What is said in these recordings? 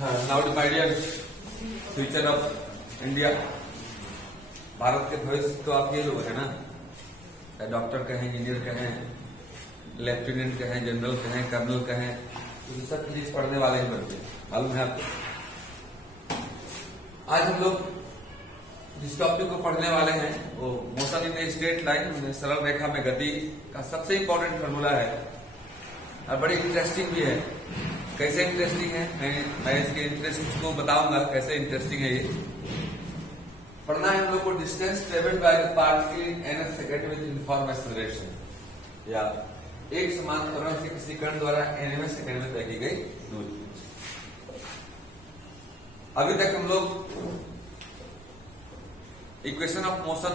Now divided future of India. Bharat के भविष्य तो आप ये लोग है ना, चाहे डॉक्टर कहें, इंजीनियर कहें, लेफ्टिनेंट कहें, जनरल कहें, कर्नल कहें, तो सब चीज पढ़ने वाले ही बनते हैं, मालूम है आपको। आज हम लोग जिस टॉपिक को पढ़ने वाले हैं वो मोशन इन स्ट्रेट लाइन, सरल रेखा में गति का सबसे इंपॉर्टेंट फॉर्मूला है और बड़ी इंटरेस्टिंग भी है। कैसे इंटरेस्टिंग है मैं इसके इंटरेस्ट को बताऊंगा, कैसे इंटरेस्टिंग है ये। पढ़ना है हम लोग को distance travelled by the particle in n second with uniform acceleration, या एक समान त्वरण से किसी कण द्वारा nवें सेकंड में तय की गई दूरी। अभी तक हम लोग इक्वेशन ऑफ मोशन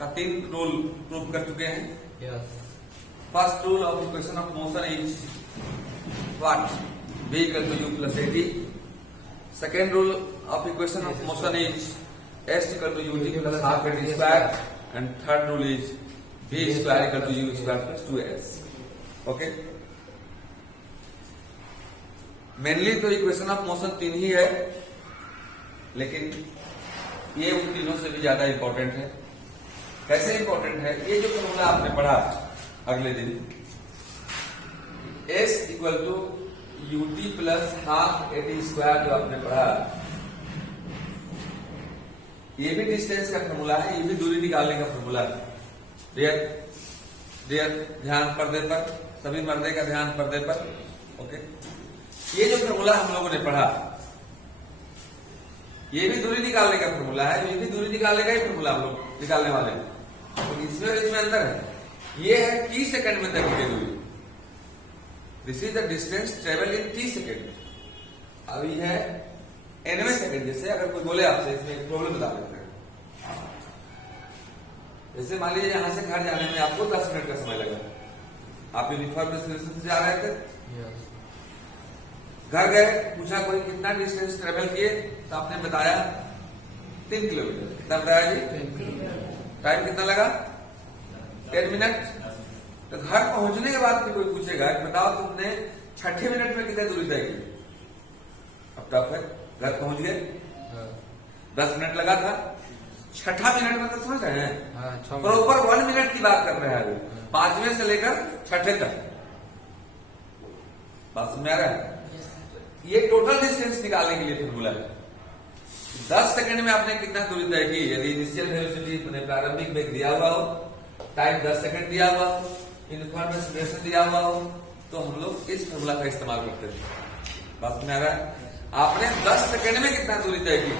का 3 रूल प्रूव कर चुके हैं। First rule of equation of motion is what? v equal to u plus at। Second rule of equation of motion is s equal to ut plus half at square, and third rule is v square equal to u square plus 2s। Okay, mainly तो equation of motion 3 ही है, लेकिन ये उन तीनों से भी ज्यादा इंपॉर्टेंट है। कैसे इंपॉर्टेंट है? ये जो फॉर्मूला आपने पढ़ा अगले दिन, s equal to ut plus half at square, जो आपने पढ़ा, ये भी डिस्टेंस का फॉर्मूला है, ये भी दूरी निकालने का फॉर्मूला है। ध्यान पर्दे पर, सभी मर्दे का ध्यान पर्दे पर। ओके, ये जो फॉर्मूला हम लोगों ने पढ़ा, ये भी दूरी निकालने का फॉर्मूला है, ये भी दूरी निकालने का ही फॉर्मूला हम लोग निकालने वाले हैं। तो इसमें अंतर है। ये है t सेकंड में तक की दूरी, this is the distance travel in t second. अभी है nवें सेकंड। जैसे अगर कोई बोले आपसे, इसमें एक प्रॉब्लम बता देते हैं। जैसे मान लीजिए यहां से घर जाने में आपको 10 मिनट का समय लगा, आप यूनिफॉर्म से जा रहे थे, घर गए, पूछा कोई कितना डिस्टेंस ट्रेवल किए, तो आपने बताया 3 किलोमीटर। कितना बताया जी? टाइम कितना लगा? 10 मिनट। तो घर पहुंचने के बाद भी कोई पूछेगा बताओ तुमने 6 मिनट में कितनी दूरी तय की? अब टफ है, घर पहुंच गए, 10 मिनट लगा था, 6 मिनट में तो समझ रहे हैं, प्रॉपर 1 मिनट की बात कर रहे हैं। 5वें से लेकर 6 तक बात समझ आ रहा है? ये टोटल डिस्टेंस निकालने के लिए फॉर्मूला है। 10 सेकंड में आपने कितना दूरी तय की? यदि इनिशियल वेलोसिटी प्रारंभिक वेग दिया हुआ हो, टाइम 10 सेकंड दिया हुआ हो, यूनिफॉर्म एक्सेलरेशन दिया हुआ हो, तो हम लोग इस फॉर्मूला का इस्तेमाल करते हैं। बात में आ रहा है? आपने 10 सेकंड में कितना दूरी तय की,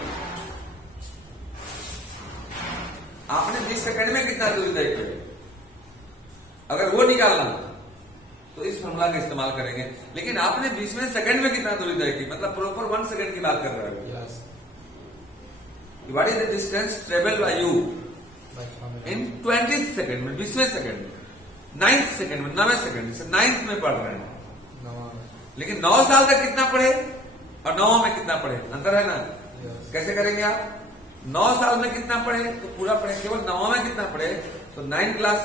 आपने 20 सेकंड में कितना दूरी तय की, अगर वो निकालना तो इस फॉर्मूला का इस्तेमाल करेंगे। लेकिन आपने 20वें सेकंड में कितना दूरी तय की, मतलब प्रॉपर 1 सेकंड की बात कर रहे हो। What is the distance travelled by you in 20th second में, 20वें सेकंड में, 9th सेकंड में, 9वें सेकंड से 9th में पढ़ रहे हैं। लेकिन 9 साल तक कितना पढ़े और 9 में कितना पढ़े, अंतर है ना। कैसे करेंगे आप? 9 साल में कितना पढ़े तो पूरा पढ़े, केवल 9 में कितना पढ़े तो 9 क्लास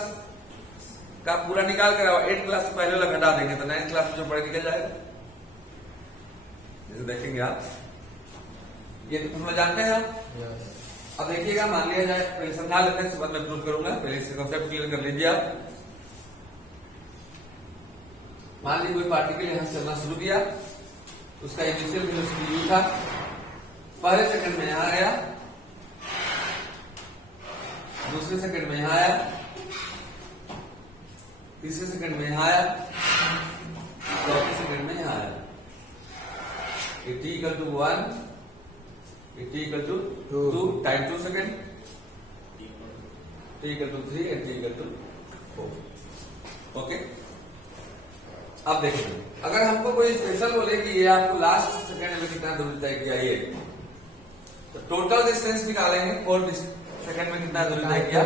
का पूरा निकाल कर 8 क्लास से पहले वाला घटा देंगे तो 9 क्लास में जो पढ़े निकल जाएगा। जैसे देखेंगे आप, ये तो फॉर्मूला जानते हैं आप। अब देखिएगा, मान लिया जाए, पहले समझा लेते हैं, बाद में प्रूव करूंगा, पहले इसका कॉन्सेप्ट क्लियर कर लीजिए आप। मान लीजिए कोई पार्टिकल यहां से चलना शुरू किया, उसका इनिशियल वेलोसिटी u था, पहले सेकंड में यहां आया, दूसरे सेकंड में यहां आया, तीसरे सेकंड में यहां आया, चौथे सेकंड में यहां आया। t equal to 1, t equal to 2, time 2 second, t equal to 3 and t equal to 4। Okay, अब देखिए, अगर हमको कोई स्पेशल बोले कि ये आपको लास्ट सेकंड में कितना दूरी तय किया, ये तो टोटल डिस्टेंस निकालेंगे। 4 सेकंड में कितना दूरी तय किया,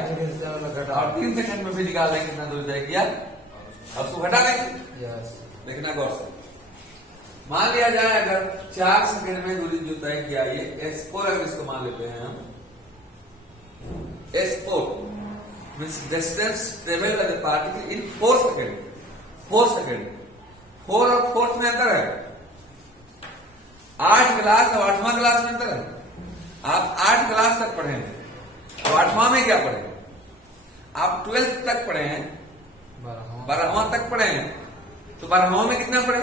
और 3 सेकंड में भी निकाल लेंगे कितना दूरी तय किया, और उसको घटा लेंगे। देखना गौर से। मान लिया जाए अगर 4 सेकंड में दूरी जो तय किया, ये S4 अगर इसको मान लेते हैं हम, S4 means distance travel by the particle in 4 second. 4 second, 4 और 4 में अंतर है। 8 क्लास और 8वां क्लास में अंतर है। आप 8 क्लास तक पढ़े हैं, तो 8वां में क्या पढ़े? आप 12th तक पढ़े हैं, 12वां तक पढ़े हैं, तो 12वां में कितना पढ़े?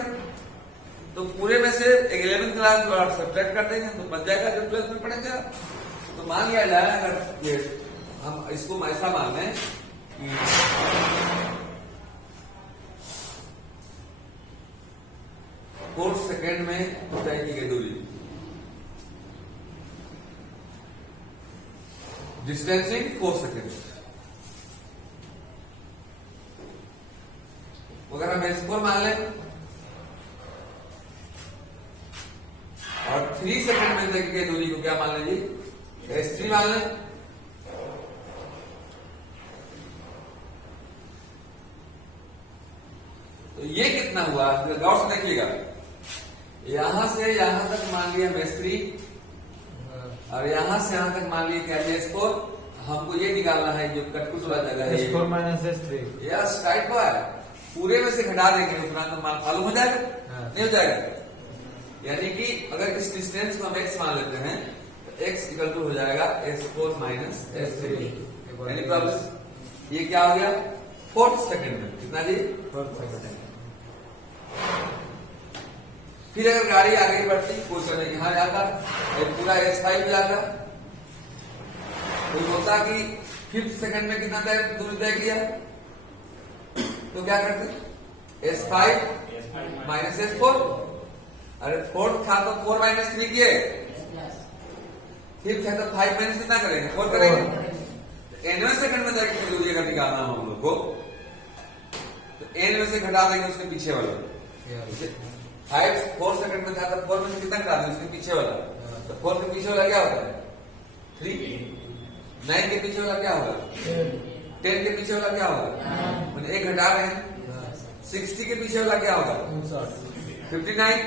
तो पूरे में से 11th क्लास को आप सब्ट्रैक्ट कर देंगे तो बच जाएगा जो 12th में पढ़ेंगे आप। तो मान लिया जाए, अगर ये हम इसको ऐसा मान लें कि 4 सेकेंड में तय की गई दूरी, डिस्टेंसिंग 4 सेकेंड, अगर हम S4 मान लें और 3 सेकेंड में तय की गई दूरी को क्या मान लीजिए? S3 मान लें। तो ये कितना हुआ? गौर से देखिएगा, यहां से यहां तक मान लिया हम S3 और यहां से यहां तक मान लिया क्या है S4। हमको ये निकालना है जो कटकुट वाला जगह है S4 minus S3। Yes tight हुआ है, पूरे में से घटा देंगे उतना तो मालूम हो जाएगा, नहीं हो जाएगा? यानी कि अगर इस डिस्टेंस को हम x मान लेते हैं तो x इक्वल टू हो जाएगा S4 माइनस S3। यानी प्रॉब्लम ये क्या हो गया? 4 सेकेंड में कितना जी? 4 सेकेंड। फिर अगर गाड़ी आगे बढ़ती, कोई समय यहां जाता, पूरा S5 जाता, तो होता कि 5th सेकेंड में कितना दूरी तय किया, तो क्या करते? S5 minus S4। अरे 4th था तो 4 माइनस 3 किए, 5th है तो 5 माइनस कितना करेंगे? 4 करेंगे। nवें सेकंड में जाके दूरी अगर निकालना हो हम लोग को, तो n में से घटा देंगे उसके पीछे वाला। 4 सेकंड में था तो 4 में से कितना घटा देंगे? उसके पीछे वाला। तो 4 के पीछे वाला क्या होता है? 3। 9 के पीछे वाला क्या होगा? 10 के पीछे वाला क्या होगा? मैंने 1 घटा रहे हैं। 60 के पीछे वाला क्या होगा? 59।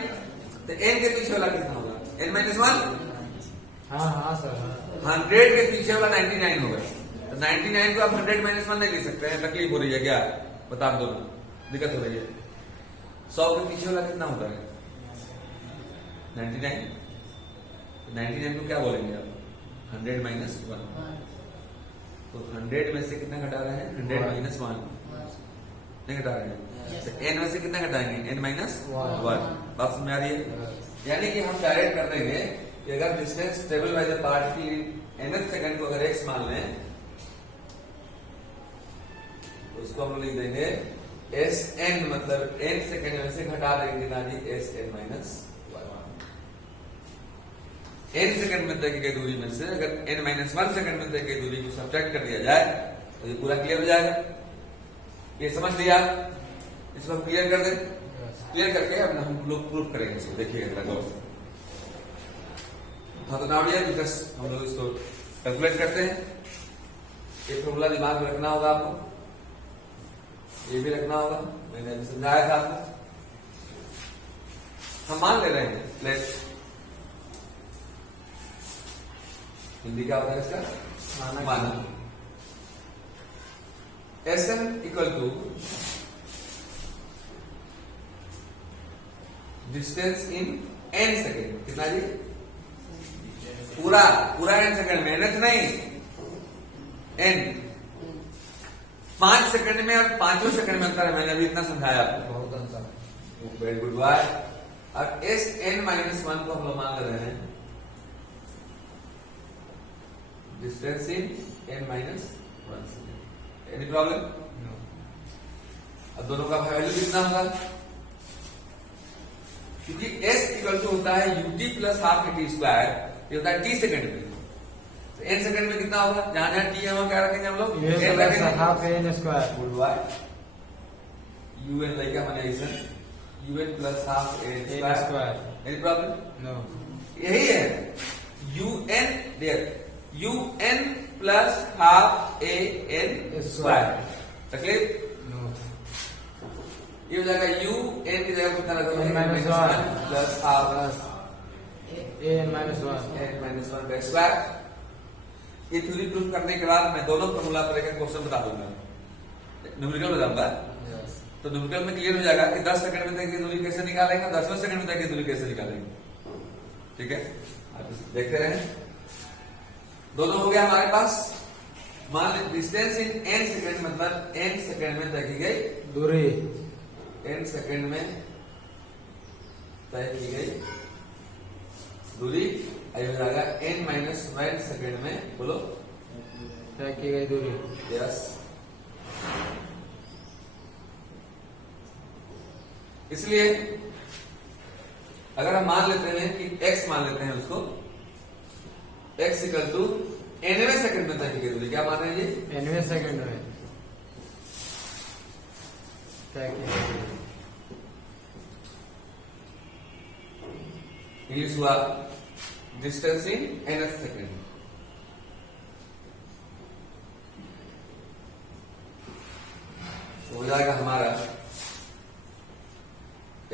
तो n के पीछे वाला कितना होगा? n minus 1। हाँ सर। 100 के पीछे वाला 99 होगा। तो 99 को आप 100 माइनस 1 नहीं लिख सकते हैं, तकलीफ हो रही है क्या? बता दो ना, दिक्कत हो रही है। 100 के पीछे वाला कितना होता है? 99। तो 99 को क्या बोलेंगे आप? 100 माइनस 1। तो 100 में से कितना घटा रहे हैं? 100 माइनस 1 नहीं घटा रहे हैं। तो n में से कितना घटाएंगे? n minus 1। बात समझ आ रही है? यानी कि हम डायरेक्ट कर देंगे कि अगर distance travel by the particle in nth second को अगर x मान लें तो उसको हम लिख देंगे Sn, मतलब n सेकंड में से घटा देंगे ना जी Sn माइनस 1। n सेकंड में तय की गई दूरी में से अगर n माइनस 1 सेकंड में तय की गई दूरी को सब्ट्रैक्ट कर दिया जाए तो ये पूरा क्लियर हो जाएगा। ये समझ लिया? इसको हम क्लियर कर दें। क्लियर करके अब हम लोग प्रूफ करेंगे इसको, देखिएगा जरा गौर से। हाँ तो नाउ डियर बिकॉज हम लोग इसको कैलकुलेट करते हैं। ये फॉर्मूला दिमाग में रखना होगा आपको, ये भी रखना होगा, मैंने अभी समझाया था आपको। हम मान ले रहे हैं, लेट्स हिंदी क्या होता है इसका? माना। Sn equal to distance in n second. कितना जी? पूरा n सेकेंड में, nth नहीं, n। 5 सेकंड में और 5वें सेकंड में अंतर है, मैंने अभी इतना समझाया आपको। बहुत अंतर। Very good bye. और Sn माइनस 1 को हम लोग मान ले रहे हैं distance in n minus 1 second. Any problem? अब दोनों का वैल्यू कितना होगा? क्योंकि s इक्वल टू होता है ut plus half T square, ये होता है t सेकंड में। तो n सेकंड में कितना होगा? जहां जहां t है वहां क्या रखेंगे हम लोग? n रखेंगे, half n square. Good bye. un like मैंने ऐसा un plus half n square. Any problem? No. यही है un there un plus half a n square. तकलीफ? नो। ये हो जाएगा u n की जगह कितना रखोगे? n minus 1 plus half n minus 1 n minus 1 का स्क्वायर। ये थ्योरी प्रूफ करने के बाद मैं दोनों फॉर्मूला पर एक क्वेश्चन बता दूंगा, न्यूमेरिकल बताऊंगा। तो न्यूमेरिकल में क्लियर हो जाएगा कि 10 सेकंड में तक की दूरी कैसे निकालेंगे, 10वें सेकंड में तक की दूरी कैसे निकालेंगे। ठीक है, आप देखते रहे। दोनों हो गया हमारे पास। मान लीजिए डिस्टेंस इन n सेकेंड, मतलब n सेकेंड में तय की गई दूरी, n सेकेंड में तय की गई दूरी आई हो जाएगा n माइनस 1 सेकेंड में, बोलो, तय की गई दूरी। यस। इसलिए अगर हम मान लेते हैं कि x मान लेते हैं उसको, x इक्वल टू nवें सेकंड में तय की गई दूरी, क्या मान रहे हैं जी? nवें सेकंड में तय की गई दूरी। इंग्लिश हुआ डिस्टेंस इन nth सेकंड। हो जाएगा हमारा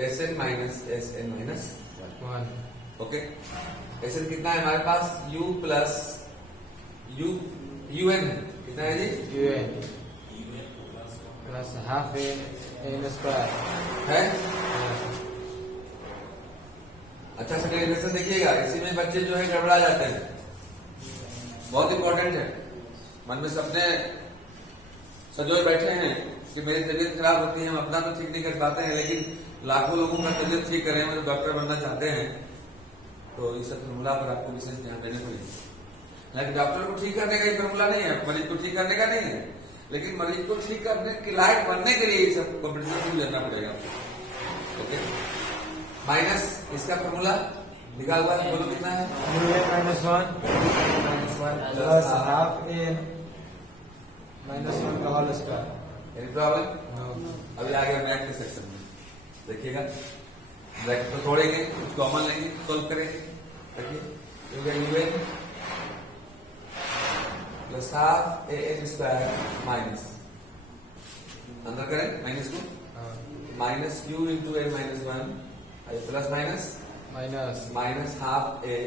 Sn minus Sn minus 1। Okay. Sn कितना है हमारे पास? u प्लस un है, कितना है जी? un plus half n square है। अच्छा से डेरिवेशन देखिएगा, इसी में बच्चे जो है गड़बड़ा जाते हैं, बहुत इंपॉर्टेंट है। मन में सपने सजोए बैठे हैं कि मेरी तबीयत खराब होती है, हम अपना तो ठीक नहीं कर पाते हैं, लेकिन लाखों लोगों का तबीयत ठीक करें, मतलब डॉक्टर बनना चाहते हैं, तो इस फॉर्मूला पर आपको विशेष ध्यान देने पड़ेगा। लेकिन डॉक्टर को ठीक करने का ये फॉर्मूला नहीं है, मरीज को ठीक करने का नहीं है, लेकिन मरीज को ठीक करने के लायक बनने के लिए ये सब कॉम्पिटिशन करना पड़ेगा। ओके, माइनस इसका फॉर्मूला लिखा हुआ है, बोलो कितना है? Minus 1 plus half n minus 1 का होल स्क्वायर। Any problem? अभी आ गया मैथ के सेक्शन में, देखिएगा ब्रैकेट को तोड़ेंगे, कुछ कॉमन लेंगे, सॉल्व करेंगे। देखिए UN plus half an square minus, अंदर करें माइनस को, minus u into n minus 1 plus minus minus minus half a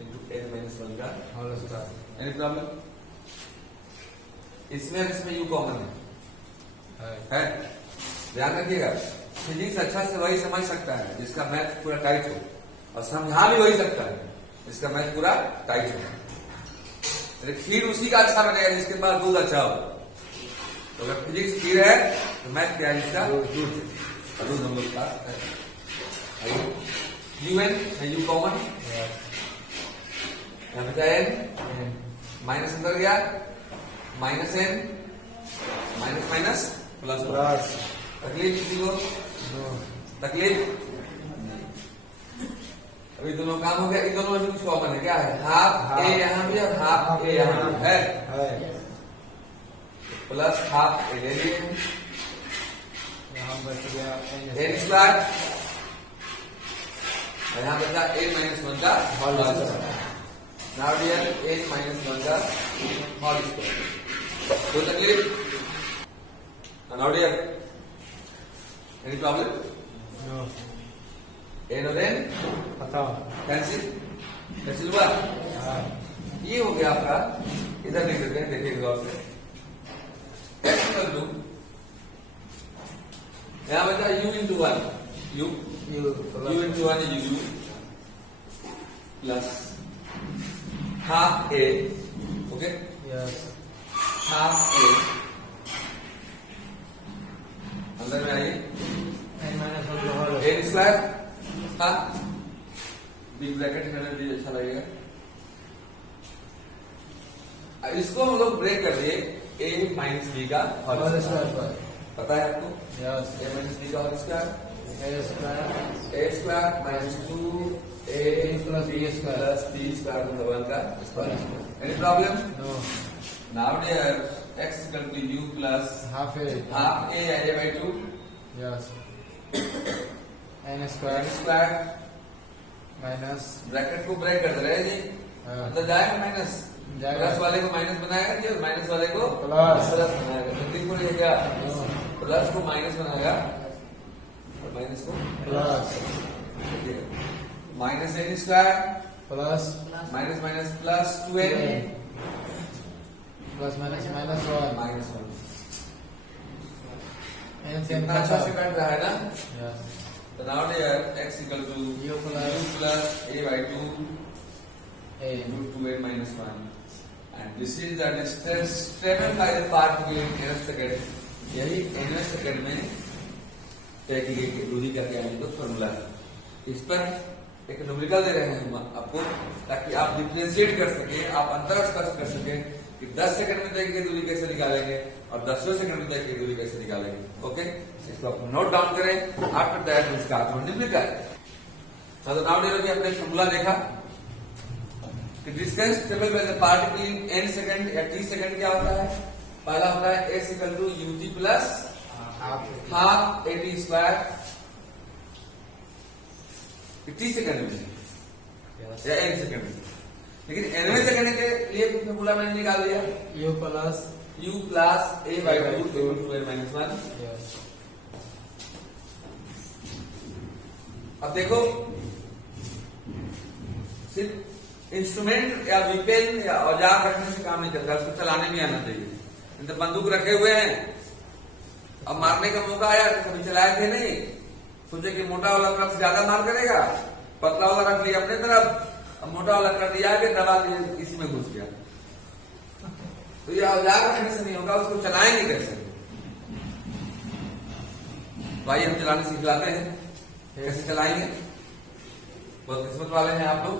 into n minus 1 का होल स्क्वायर। Any problem? इसमें और इसमें u कॉमन है। ध्यान रखिएगा, फिजिक्स अच्छा से वही समझ सकता है जिसका मैथ पूरा टाइट हो, और समझा भी वही सकता है जिसका मैथ पूरा टाइट हो। खीर उसी का अच्छा बनेगा जिसके पास दूध अच्छा हो। तो अगर फिजिक्स खीर है तो मैथ क्या है इसका? दूध। और दूध हम लोग के पास है। यूएन है, यू कॉमन, यहाँ पे n माइनस अंदर गया, minus n minus minus plus plus तकलीफ किसी को? तकलीफ? अभी दोनों काम हो गया, इन दोनों में कुछ कॉमन है, क्या है? हाफ ए यहाँ भी और हाफ ए यहाँ भी है, प्लस हाफ ए ले लिए, यहाँ बच गया n स्क्वायर, यहाँ बचा n माइनस 1 का whole square. Now dear n minus 1 का होल स्क्वायर। कोई तकलीफ? Now dear any problem? No. n और n बताओ। कैंसिल हुआ। ये हो गया आपका, इधर लिख देते हैं, देखिए गौर से, x इक्वल टू यहाँ बचा u into 1, u into 1 is u plus half a, okay, yes half a अंदर में आइए, n माइनस 1 का होल n स्क्वायर, हाँ बिग ब्रैकेट करने दीजिए, अच्छा लगेगा। इसको हम लोग ब्रेक कर दिए, a माइनस b का होल होल स्क्वायर, स्क्वायर। पता है आपको? यस a माइनस b का whole square, a square a square minus 2a plus b square plus b square मतलब 1 का square. Any problem? No. Now dear x equal to u plus half a half a a by 2 yes n n square square, minus bracket को break कर दे रहे हैं जी, अंदर जाएगा minus, जाएगा। प्लस वाले को माइनस बनाएगा जी, और माइनस वाले को प्लस। बनाएगा। जल्दी को क्या, प्लस को माइनस बनाएगा और माइनस को plus minus n square plus minus minus plus 2n plus minus minus 1 minus 1। n से कितना अच्छा से बैठ रहा है ना? यस तो now there x equal to U plus a by 2 A root 2a minus 1 and this is the distance traveled by the particle in nth second. यही nth सेकंड में तय की गई दूरी का क्या है तो फॉर्मूला है। इस पर एक न्यूमेरिकल दे रहे हैं हम आपको ताकि आप डिफरेंशिएट कर सके, आप अंतर स्पष्ट कर सके कि 10 सेकंड में तय की दूरी कैसे निकालेंगे और 10वें सेकंड में तय की दूरी कैसे निकालेंगे। ओके, इसको आप नोट डाउन करें। आफ्टर दैट इसका न्यूमेरिकल। तो नाउ डेयर हमने फॉर्मूला देखा कि distance travel by the particle in n second या t सेकंड क्या होता है। पहला होता है s equal to ut plus half at square t second में या n सेकंड में। लेकिन nवें सेकंड के लिए फॉर्मूला मैंने निकाल दिया U plus u plus a by 2 to a minus 1। yes अब देखो सिर्फ इंस्ट्रूमेंट या वीपेन या औजार रखने से काम नहीं चलता, उसको चलाने भी आना चाहिए। तो बंदूक रखे हुए हैं, अब मारने का मौका आया तो कभी चलाए थे नहीं, सोचे कि मोटा वाला तरफ ज्यादा मार करेगा, पतला वाला रख लिया अपने तरफ, अब मोटा वाला कर दिया कि दबा दिया इसी में घुस गया। तो ये औजार रखने से नहीं होगा, उसको चलाएंगे कैसे। भाई हम चलाने सिखलाते हैं, कैसे चलाएंगे। बहुत किस्मत वाले हैं आप लोग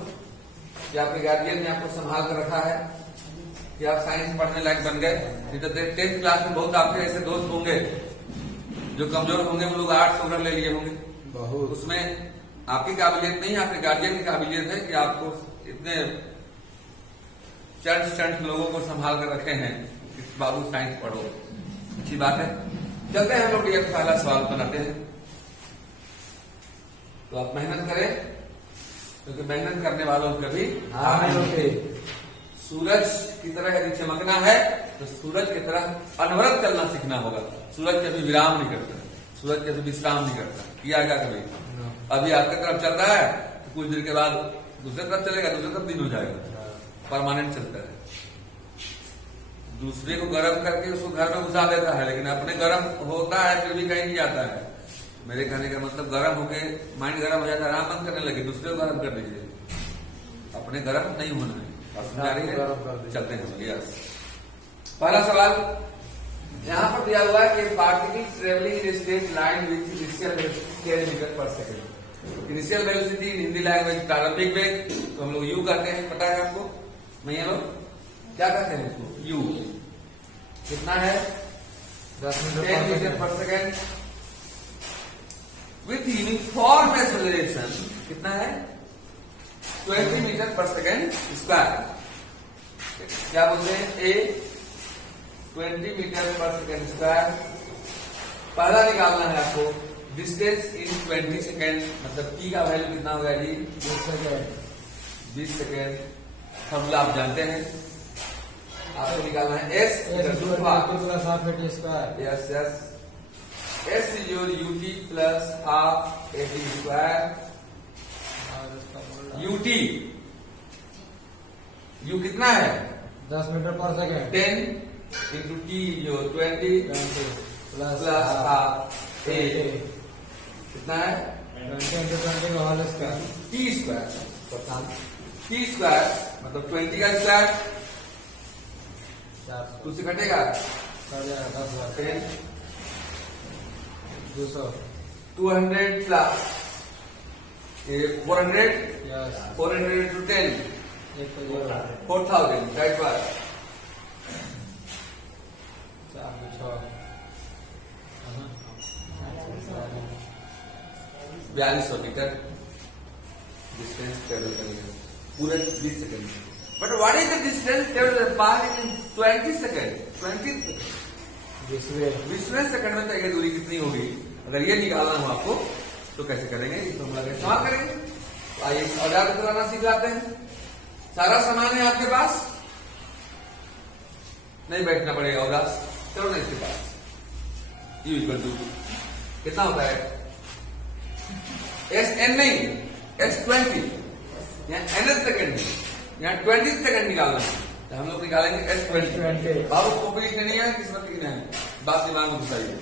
कि आपके गार्जियन ने आपको संभाल कर रखा है कि आप साइंस पढ़ने लायक बन गए। नहीं तो 10th क्लास में बहुत आपके ऐसे दोस्त होंगे जो कमजोर होंगे, वो लोग आर्ट्स वगैरह ले लिए होंगे। बहुत उसमें आपकी काबिलियत नहीं, आपके गार्जियन की काबिलियत है कि आपको इतने चंट लोगों को संभाल कर रखे हैं कि बाबू साइंस पढ़ो। अच्छी बात है। चलते हैं हम लोग ये पहला सवाल बनाते हैं। तो आप मेहनत करें, क्योंकि मेहनत करने वालों को कभी हार नहीं होती। सूरज की तरह यदि चमकना है तो सूरज की तरह अनवरत चलना सीखना होगा। सूरज कभी विराम नहीं करता, सूरज कभी विश्राम नहीं करता। किया क्या कभी? अभी आपकी तरफ चल रहा है तो कुछ देर के बाद दूसरे तरफ चलेगा, दूसरे तरफ दिन हो जाएगा। परमानेंट चलता है। दूसरे को गर्म करके उसको घर में घुसा देता है, लेकिन अपने गर्म होता है फिर भी कहीं नहीं जाता है। मेरे कहने का मतलब गर्म होके माइंड गर्म हो जाता है, आराम बंद करने लगे, दूसरे को गर्म कर दीजिए, अपने गर्म नहीं होना है। समझ आ रही है? चलते हैं। यस, पहला सवाल यहाँ पर दिया हुआ है कि particle travelling in straight line with initial 10 metre per second. Initial velocity in Hindi language प्रारंभिक वेग तो हम लोग यू कहते हैं, पता है आपको। मैं ये लोग क्या कहते हैं इसको? यू। कितना है? 10 10 metre per second with uniform acceleration. कितना है? 20 मीटर पर सेकेंड स्क्वायर। क्या बोलते हैं? ए 20 मीटर पर सेकेंड स्क्वायर। पहला निकालना है आपको डिस्टेंस इन 20 सेकेंड, मतलब टी का वैल्यू कितना होगा जी? 20 सेकेंड। फॉर्मूला आप जानते हैं, आपको निकालना है S plus half eighty square. Yes yes, S is your UT plus half eighty square. UT, you कितना है? 10 metre per second. 10 into T जो 20 प्लस हाफ ए कितना है? 20 इंटू 20 का whole square. T square. T square मतलब 20 का square 400 2 से घटेगा 10,000 200 200 प्लस 400 यस 400 इंटू 10 4000 राइट बात। 4200 मीटर डिस्टेंस ट्रेवल करेंगे पूरे 20 सेकंड में। But what is the distance travel part in 20 second? 20वें सेकंड में तय दूरी कितनी होगी? अगर ये निकालना हो आपको तो कैसे करेंगे? इस फॉर्मूला का इस्तेमाल करेंगे। तो आइए औजार को चलाना सीख लाते हैं। सारा सामान है आपके पास, नहीं बैठना पड़ेगा औजार। चलो ना इसके पास। यू इक्वल टू कितना होता है? एस एन नहीं, एस 20। यहाँ एन सेकंड, यहाँ 20 सेकंड निकालना है तो हम लोग निकालेंगे एस 20। बाबू कॉपी लिखने नहीं है, किस्मत लिखना है, बात दिमाग में घुसाइए।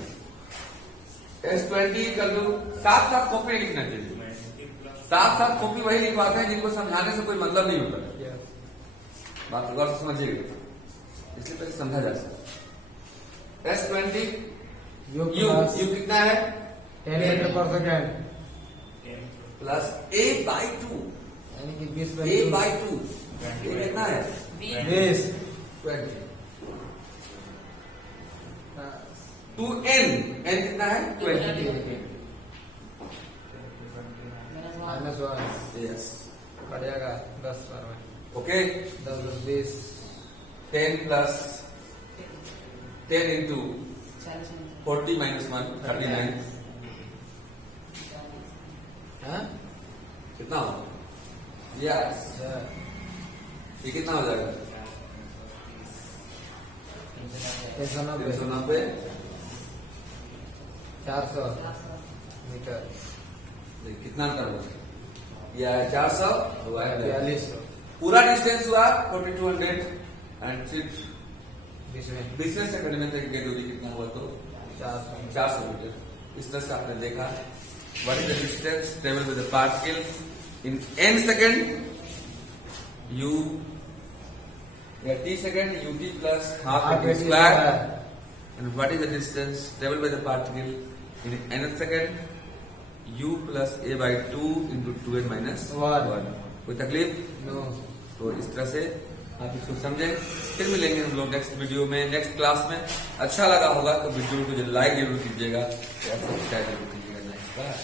S20 कर दो, साथ साथ कॉपी नहीं लिखना चाहिए, साथ साथ कॉपी वही लिखवाते हैं जिनको समझाने से कोई मतलब नहीं होता। बात गौर से समझिएगा, इसलिए पहले समझा जा सकता। S20 U you plus you कितना है 10 metre per second plus A/2, यानी कि 20 A/2 ये कितना है 20 20 टू n कितना है 20 माइनस 1 यस कट जाएगा 10 बार में ओके 10 10 20 10 प्लस 10 इंटू 40 माइनस 1 39 हाँ कितना हो यस ये कितना हो जाएगा 390 390 400 मीटर कितना अंतर होगा या 400 हुआ है 4200 पूरा डिस्टेंस हुआ 4200 एंड 6 20 में सेकंड में तक की दूरी कितना हुआ तो 400 मीटर। इस तरह से आपने देखा what is the distance travel with the particle in n second u या t second ut plus half square and what is the distance travel with the particle in n second u plus a/2 into 2n minus 1। कोई तकलीफ no तो इस तरह से आप इसको समझें। फिर मिलेंगे हम लोग नेक्स्ट वीडियो में, नेक्स्ट क्लास में। अच्छा लगा होगा तो वीडियो को जो लाइक जरूर कीजिएगा, सब्सक्राइब जरूर कीजिएगा। नेक्स्ट बार।